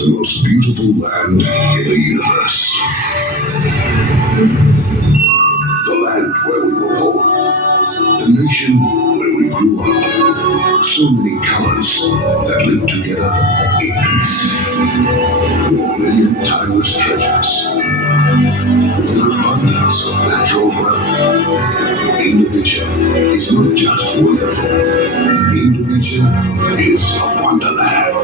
the most beautiful land in the universe. The land where we were born. The nation where we grew up. So many colors that live together in peace. With a million timeless treasures. With an abundance of natural wealth. Indonesia is not just wonderful. Indonesia is a wonderland.